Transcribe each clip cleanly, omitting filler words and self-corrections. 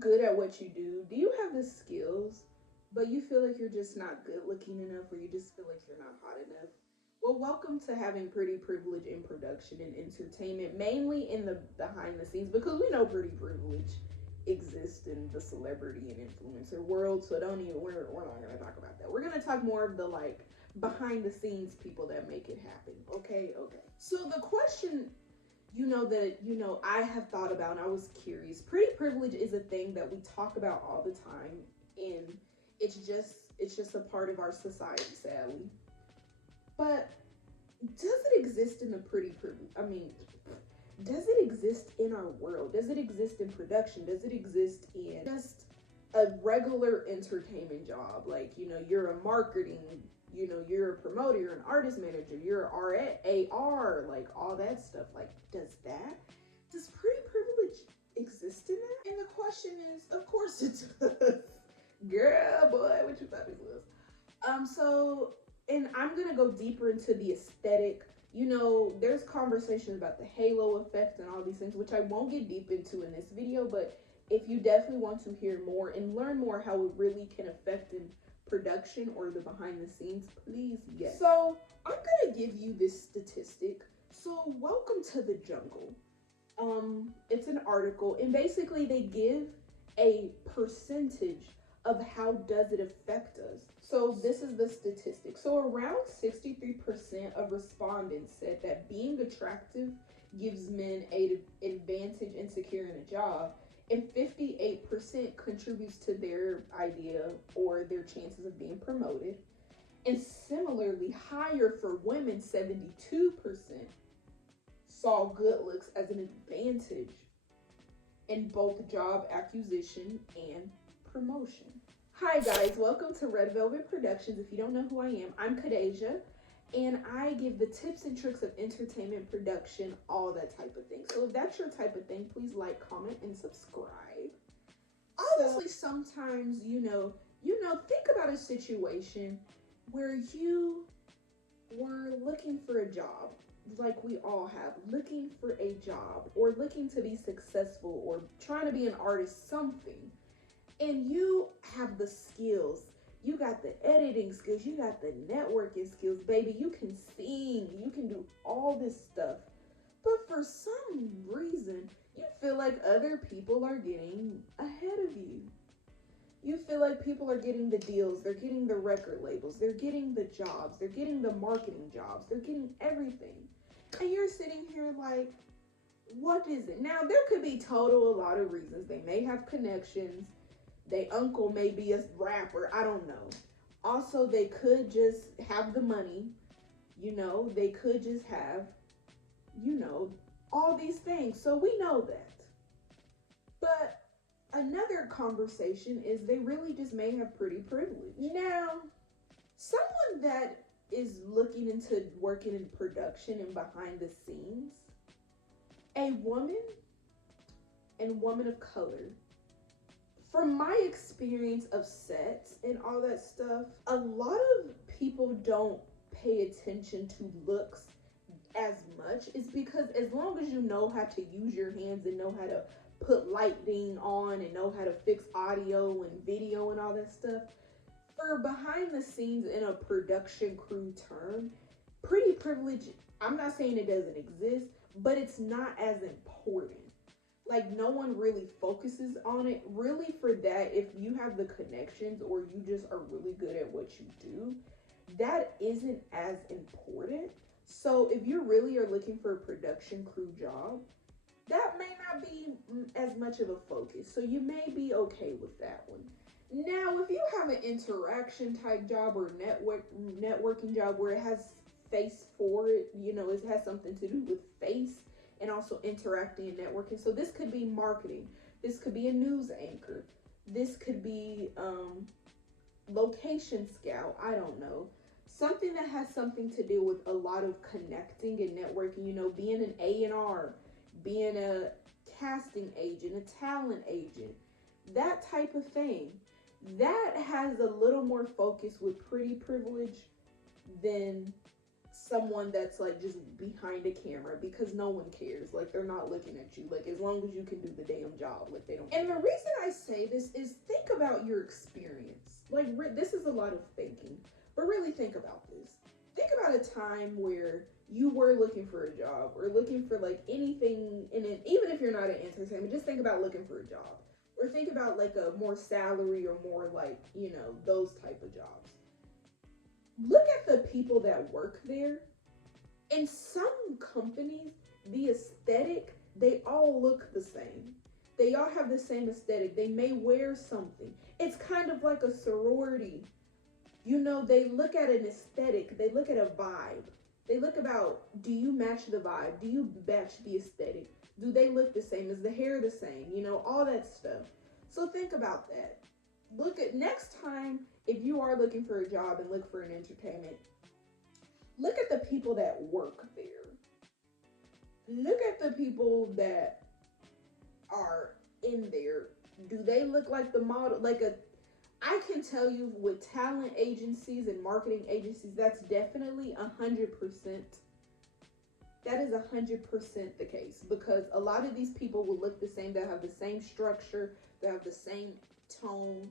good at what you do? Do you have the skills, but you feel like you're just not good looking enough, or you just feel like you're not hot enough? Well, welcome to having pretty privilege in production and entertainment, mainly in the behind the scenes, because we know pretty privilege exists in the celebrity and influencer world. So don't even we're not gonna talk about that. We're gonna talk more of the like behind the scenes people that make it happen. Okay, okay. So the question I have thought about, and I was curious. Pretty privilege is a thing that we talk about all the time, and it's just a part of our society, sadly. But does it exist in the pretty privilege? I mean, does it exist in our world? Does it exist in production? Does it exist in just a regular entertainment job? Like, you're a marketing, you're a promoter, you're an artist manager, you're an AR, like all that stuff. Like, does pretty privilege exist in that? And the question is, of course it does. Girl, boy, what you thought it was. And I'm gonna go deeper into the aesthetic. There's conversations about the halo effect and all these things, which I won't get deep into in this video, but if you definitely want to hear more and learn more how it really can affect in production or the behind the scenes, please, yes. So I'm gonna give you this statistic. So welcome to the jungle. It's an article, and basically they give a percentage of how does it affect us. So this is the statistic. So around 63% of respondents said that being attractive gives men an advantage in securing a job, and 58% contributes to their idea or their chances of being promoted. And similarly higher for women, 72% saw good looks as an advantage in both job acquisition and promotion. Hi guys, welcome to Red Velvet Productions. If you don't know who I am, I'm Kadeja, and I give the tips and tricks of entertainment production, all that type of thing. So if that's your type of thing, please like, comment, and subscribe. Obviously, sometimes, think about a situation where you were looking for a job, like we all have, looking for a job or looking to be successful or trying to be an artist, something. And you have the skills. You got the editing skills. You got the networking skills, baby. You can sing. You can do all this stuff. But for some reason, you feel like other people are getting ahead of you. You feel like people are getting the deals. They're getting the record labels. They're getting the jobs. They're getting the marketing jobs. They're getting everything. And you're sitting here like, what is it? Now, there could be a lot of reasons. They may have connections. Their uncle may be a rapper. I don't know. Also, they could just have the money. They could just have, all these things. So we know that. But another conversation is they really just may have pretty privilege. Now, someone that is looking into working in production and behind the scenes, a woman and woman of color, from my experience of sets and all that stuff, a lot of people don't pay attention to looks as much. It's because as long as you know how to use your hands and know how to put lighting on and know how to fix audio and video and all that stuff, for behind the scenes in a production crew term, pretty privilege, I'm not saying it doesn't exist, but it's not as important. Like, no one really focuses on it. Really, for that, if you have the connections or you just are really good at what you do, that isn't as important. So if you really are looking for a production crew job, that may not be as much of a focus. So you may be okay with that one. Now, if you have an interaction type job or networking job where it has face for it, it has something to do with face, and also interacting and networking. So this could be marketing. This could be a news anchor. This could be location scout. I don't know. Something that has something to do with a lot of connecting and networking, being an A&R, being a casting agent, a talent agent, that type of thing. That has a little more focus with pretty privilege than someone that's like just behind a camera, because no one cares. Like, they're not looking at you. Like, as long as you can do the damn job, like, they don't. And the reason I say this is, think about your experience. Like, this is a lot of thinking, but really think about this. Think about a time where you were looking for a job, or looking for like anything in it, even if you're not in entertainment, just think about looking for a job, or think about like a more salary, or more like, you know, those type of jobs. Look at the people that work there. In some companies, the aesthetic, they all look the same. They all have the same aesthetic. They may wear something. It's kind of like a sorority. You know, they look at an aesthetic, they look at a vibe. They look about, do you match the vibe? Do you match the aesthetic? Do they look the same? Is the hair the same? You know, all that stuff. So think about that. Look at next time, if you are looking for a job and look for an entertainment, look at the people that work there. Look at the people that are in there. Do they look like the model? I can tell you, with talent agencies and marketing agencies, that's definitely 100%. That is 100% the case, because a lot of these people will look the same. They'll have the same structure. They'll have the same tone.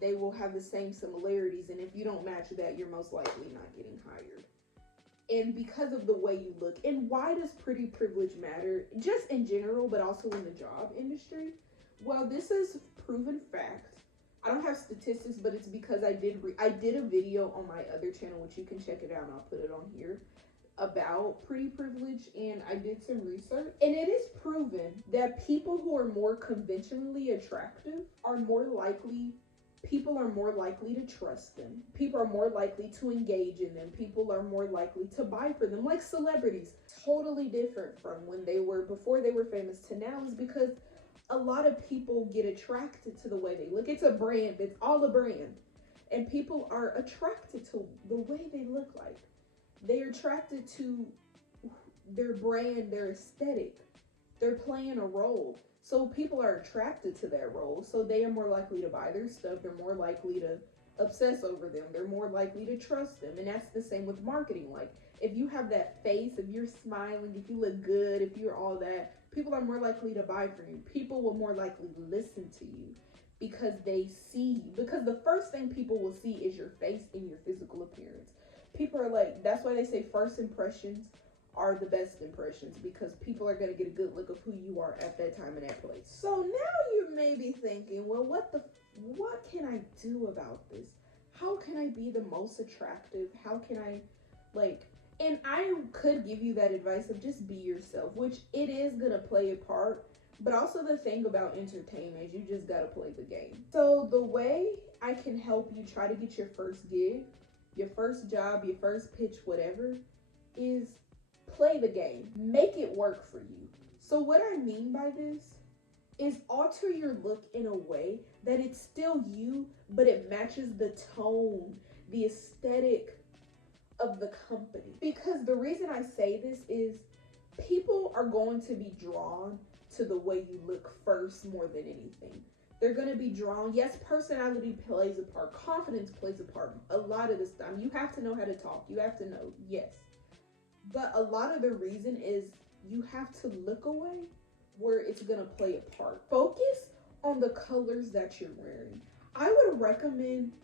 They will have the same similarities. And if you don't match that, you're most likely not getting hired. And because of the way you look, and why does pretty privilege matter? Just in general, but also in the job industry. Well, this is proven fact. I don't have statistics, but it's because I did a video on my other channel, which you can check it out, and I'll put it on here, about pretty privilege, and I did some research, and it is proven that people who are more conventionally attractive are more likely, people are more likely to trust them. People are more likely to engage in them. People are more likely to buy for them, like celebrities. Totally different from when they were, before they were famous to now, is because a lot of people get attracted to the way they look. It's a brand. It's all a brand. And people are attracted to the way they look like. They're attracted to their brand, their aesthetic. They're playing a role. So people are attracted to that role. So they are more likely to buy their stuff. They're more likely to obsess over them. They're more likely to trust them. And that's the same with marketing. Like, if you have that face, if you're smiling, if you look good, if you're all that, people are more likely to buy from you. People will more likely listen to you because they see you. Because the first thing people will see is your face and your physical appearance. People are like, that's why they say first impressions are the best impressions, because people are going to get a good look of who you are at that time and that place. So now you may be thinking, well, what can I do about this? How can I be the most attractive? How can I, and I could give you that advice of just be yourself, which it is going to play a part. But also the thing about entertainment is you just got to play the game. So the way I can help you try to get your first gig, your first job, your first pitch, whatever, is play the game. Make it work for you. So what I mean by this is alter your look in a way that it's still you, but it matches the tone, the aesthetic of the company. Because the reason I say this is people are going to be drawn to the way you look first more than anything. They're going to be drawn. Yes, personality plays a part. Confidence plays a part. A lot of this time, you have to know how to talk. You have to know, yes. But a lot of the reason is you have to look away where it's going to play a part. Focus on the colors that you're wearing. I would recommend,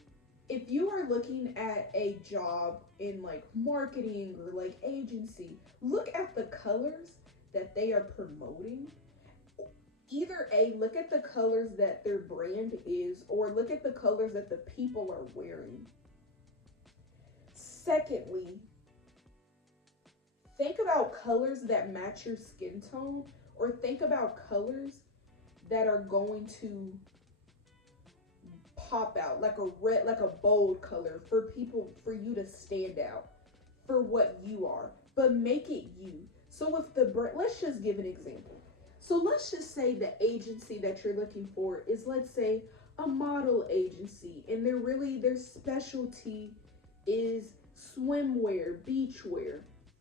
if you are looking at a job in like marketing or like agency, look at the colors that they are promoting. Either A, look at the colors that their brand is, or look at the colors that the people are wearing. Secondly, think about colors that match your skin tone, or think about colors that are going to pop out, like a red, like a bold color for people, for you to stand out for what you are, but make it you. So with the brand, let's just give an example. So let's just say the agency that you're looking for is, let's say, a model agency, and their specialty is swimwear, beachwear.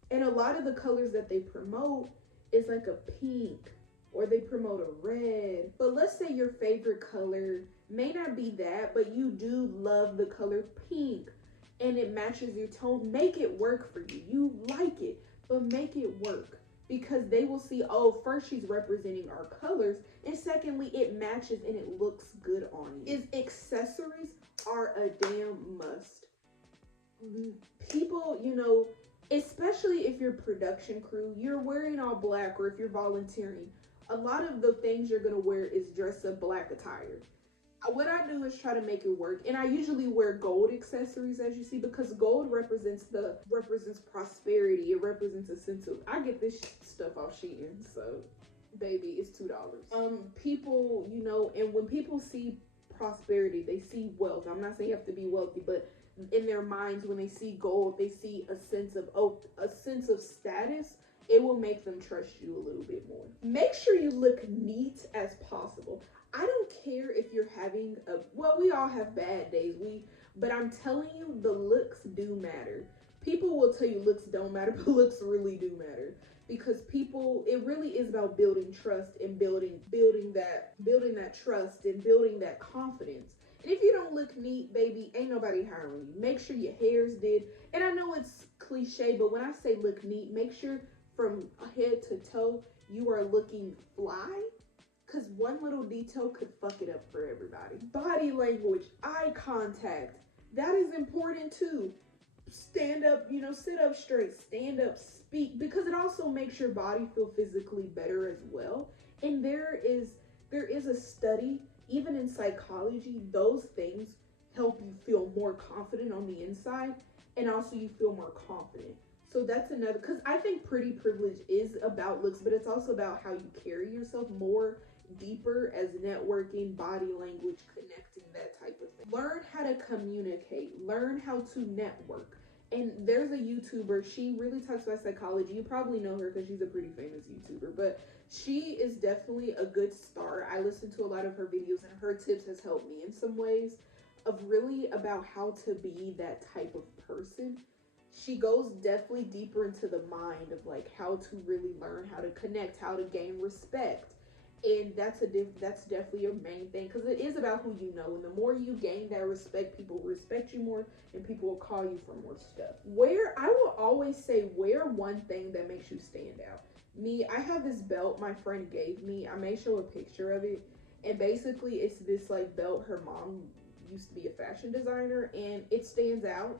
And a lot of the colors that they promote is like a pink, or they promote a red. But let's say your favorite color may not be that, but you do love the color pink. and it matches your tone, make it work for you. You like it, but make it work. Because they will see, oh, first she's representing our colors, and secondly, it matches and it looks good on you. Accessories are a damn must. People, especially if you're production crew, you're wearing all black, or if you're volunteering, a lot of the things you're gonna wear is dress up black attire. What I do is try to make it work, and I usually wear gold accessories, as you see, because gold represents prosperity. It represents a sense of, I get this stuff off Shein, so baby, it's $2. People, and when people see prosperity, they see wealth. I'm not saying you have to be wealthy, but in their minds, when they see gold, they see a sense of status. It will make them trust you a little bit more. Make sure you look neat as possible. I don't care if you're having we all have bad days. But I'm telling you, the looks do matter. People will tell you looks don't matter, but looks really do matter. Because it really is about building trust and building that trust and building that confidence. And if you don't look neat, baby, ain't nobody hiring you. Make sure your hair's did. And I know it's cliche, but when I say look neat, make sure from head to toe you are looking fly. Because one little detail could fuck it up for everybody. Body language, eye contact, that is important too. Stand up, sit up straight, stand up, speak, because it also makes your body feel physically better as well. And there is a study, even in psychology, those things help you feel more confident on the inside, and also you feel more confident. So that's another, because I think pretty privilege is about looks, but it's also about how you carry yourself more deeper, as networking, body language, connecting, that type of thing. Learn how to communicate, learn how to network. And there's a YouTuber, she really talks about psychology. You probably know her because she's a pretty famous YouTuber, but she is definitely a good start. I listen to a lot of her videos, and her tips has helped me in some ways of really about how to be that type of person. She goes definitely deeper into the mind of like how to really learn how to connect, how to gain respect. And that's definitely your main thing, because it is about who you know. And the more you gain that respect, people will respect you more, and people will call you for more stuff. I will always say, wear one thing that makes you stand out. Me, I have this belt my friend gave me. I may show a picture of it. And basically, it's this like belt. Her mom used to be a fashion designer, and it stands out.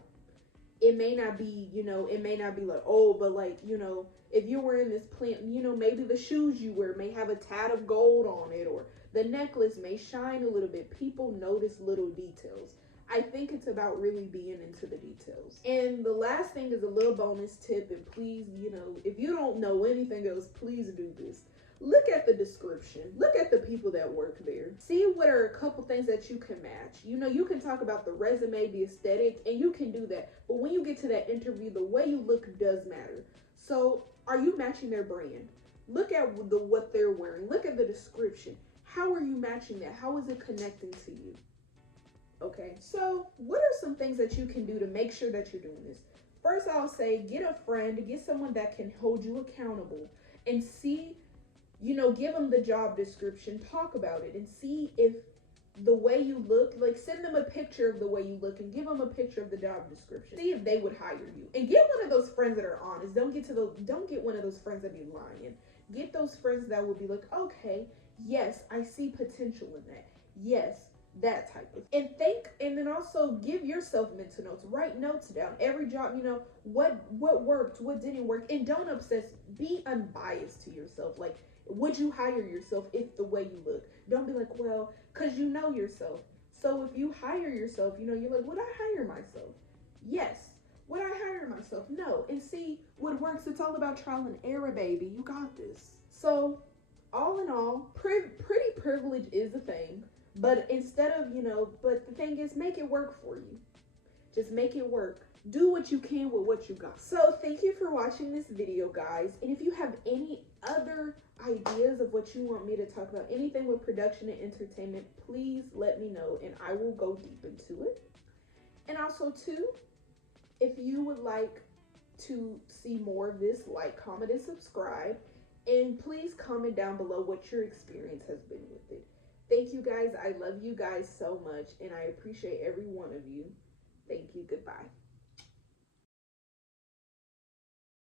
It may not be, like, oh, but like, if you're wearing this plant, maybe the shoes you wear may have a tad of gold on it, or the necklace may shine a little bit. People notice little details. I think it's about really being into the details. And the last thing is a little bonus tip, and please, if you don't know anything else, please do this. Look at the description. Look at the people that work there. See what are a couple things that you can match. You can talk about the resume, the aesthetic, and you can do that. But when you get to that interview, the way you look does matter. So are you matching their brand? Look at what they're wearing. Look at the description. How are you matching that? How is it connecting to you? Okay, so what are some things that you can do to make sure that you're doing this? First, I'll say get a friend, get someone that can hold you accountable, and see, give them the job description, talk about it, and see if the way you look, like send them a picture of the way you look and give them a picture of the job description. See if they would hire you. And get one of those friends that are honest. Don't get one of those friends that be lying. Get those friends that will be like, okay, yes, I see potential in that. Yes, that type of thing. And then also give yourself mental notes. Write notes down. Every job, what worked, what didn't work, and don't obsess. Be unbiased to yourself. Like, would you hire yourself if the way you look? Don't be like, well, because you know yourself. So if you hire yourself, you're like, would I hire myself? Yes. Would I hire myself? No. And see what works. It's all about trial and error, baby. You got this. So all in all, pretty privilege is a thing. But instead of, but the thing is, make it work for you. Just make it work. Do what you can with what you got. So thank you for watching this video, guys. And if you have any other ideas of what you want me to talk about, anything with production and entertainment, please let me know and I will go deep into it. And also too, if you would like to see more of this, like, comment, and subscribe. And please comment down below what your experience has been with it. Thank you, guys. I love you guys so much, and I appreciate every one of you. Thank you. Goodbye.